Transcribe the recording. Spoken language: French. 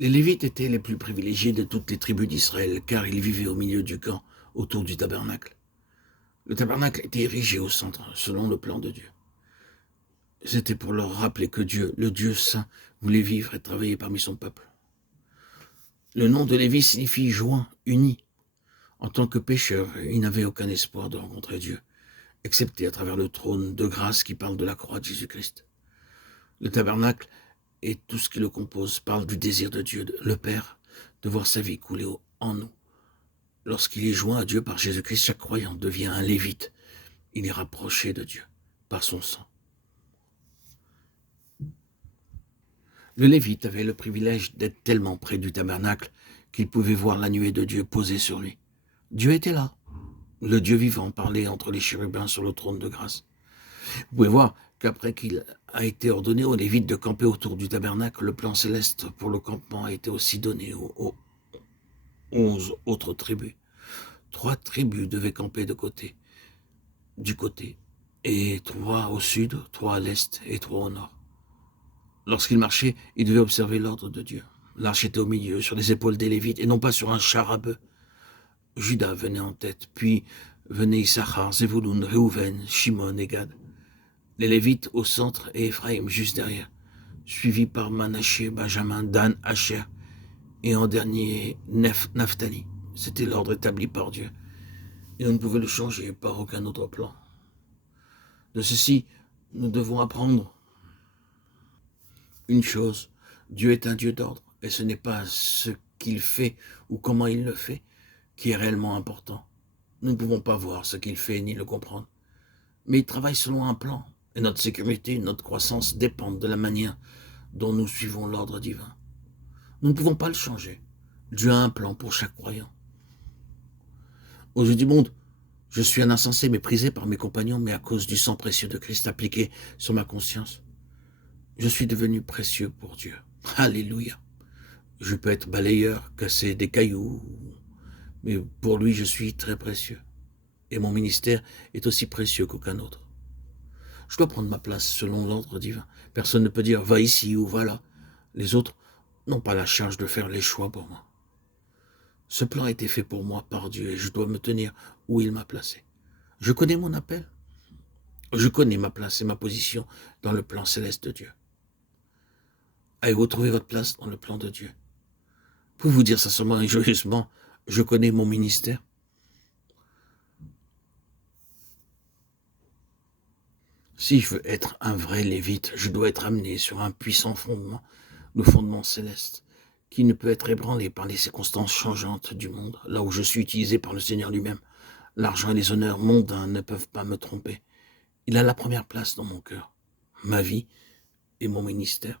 Les Lévites étaient les plus privilégiés de toutes les tribus d'Israël, car ils vivaient au milieu du camp, autour du tabernacle. Le tabernacle était érigé au centre, selon le plan de Dieu. C'était pour leur rappeler que Dieu, le Dieu saint, voulait vivre et travailler parmi son peuple. Le nom de Lévi signifie joint, uni. En tant que pécheur, il n'avait aucun espoir de rencontrer Dieu, excepté à travers le trône de grâce qui parle de la croix de Jésus-Christ. Le tabernacle et tout ce qui le compose parle du désir de Dieu, le Père, de voir sa vie couler en nous. Lorsqu'il est joint à Dieu par Jésus-Christ, chaque croyant devient un lévite. Il est rapproché de Dieu par son sang. Le lévite avait le privilège d'être tellement près du tabernacle qu'il pouvait voir la nuée de Dieu posée sur lui. Dieu était là. Le Dieu vivant parlait entre les chérubins sur le trône de grâce. Vous pouvez voir qu'après qu'il a été ordonné aux Lévites de camper autour du tabernacle, le plan céleste pour le campement a été aussi donné aux 11 autres tribus. 3 tribus devaient camper du côté, et 3 au sud, 3 à l'est et 3 au nord. Lorsqu'ils marchaient, ils devaient observer l'ordre de Dieu. L'arche était au milieu, sur les épaules des Lévites, et non pas sur un char à bœufs. Juda venait en tête, puis venaient Issachar, Zévouloun, Réhouven, Shimon et Gad. Les Lévites au centre et Éphraïm juste derrière, suivis par Manaché, Benjamin, Dan, Asher, et en dernier Naphtali. C'était l'ordre établi par Dieu, et on ne pouvait le changer par aucun autre plan. De ceci, nous devons apprendre une chose, Dieu est un Dieu d'ordre, et ce n'est pas ce qu'il fait ou comment il le fait qui est réellement important. Nous ne pouvons pas voir ce qu'il fait ni le comprendre, mais il travaille selon un plan, et notre sécurité, notre croissance dépendent de la manière dont nous suivons l'ordre divin. Nous ne pouvons pas le changer. Dieu a un plan pour chaque croyant. Aux yeux du monde, je suis un insensé méprisé par mes compagnons, mais à cause du sang précieux de Christ appliqué sur ma conscience, je suis devenu précieux pour Dieu. Alléluia. Je peux être balayeur, casser des cailloux, mais pour lui, je suis très précieux. Et mon ministère est aussi précieux qu'aucun autre. Je dois prendre ma place selon l'ordre divin. Personne ne peut dire « va ici » ou « va là ». Les autres n'ont pas la charge de faire les choix pour moi. Ce plan a été fait pour moi par Dieu et je dois me tenir où il m'a placé. Je connais mon appel. Je connais ma place et ma position dans le plan céleste de Dieu. Avez-vous trouvé votre place dans le plan de Dieu? Pouvez-vous dire sincèrement et joyeusement « je connais mon ministère ». Si je veux être un vrai lévite, je dois être amené sur un puissant fondement, le fondement céleste, qui ne peut être ébranlé par les circonstances changeantes du monde, là où je suis utilisé par le Seigneur lui-même. L'argent et les honneurs mondains ne peuvent pas me tromper. Il a la première place dans mon cœur, ma vie et mon ministère.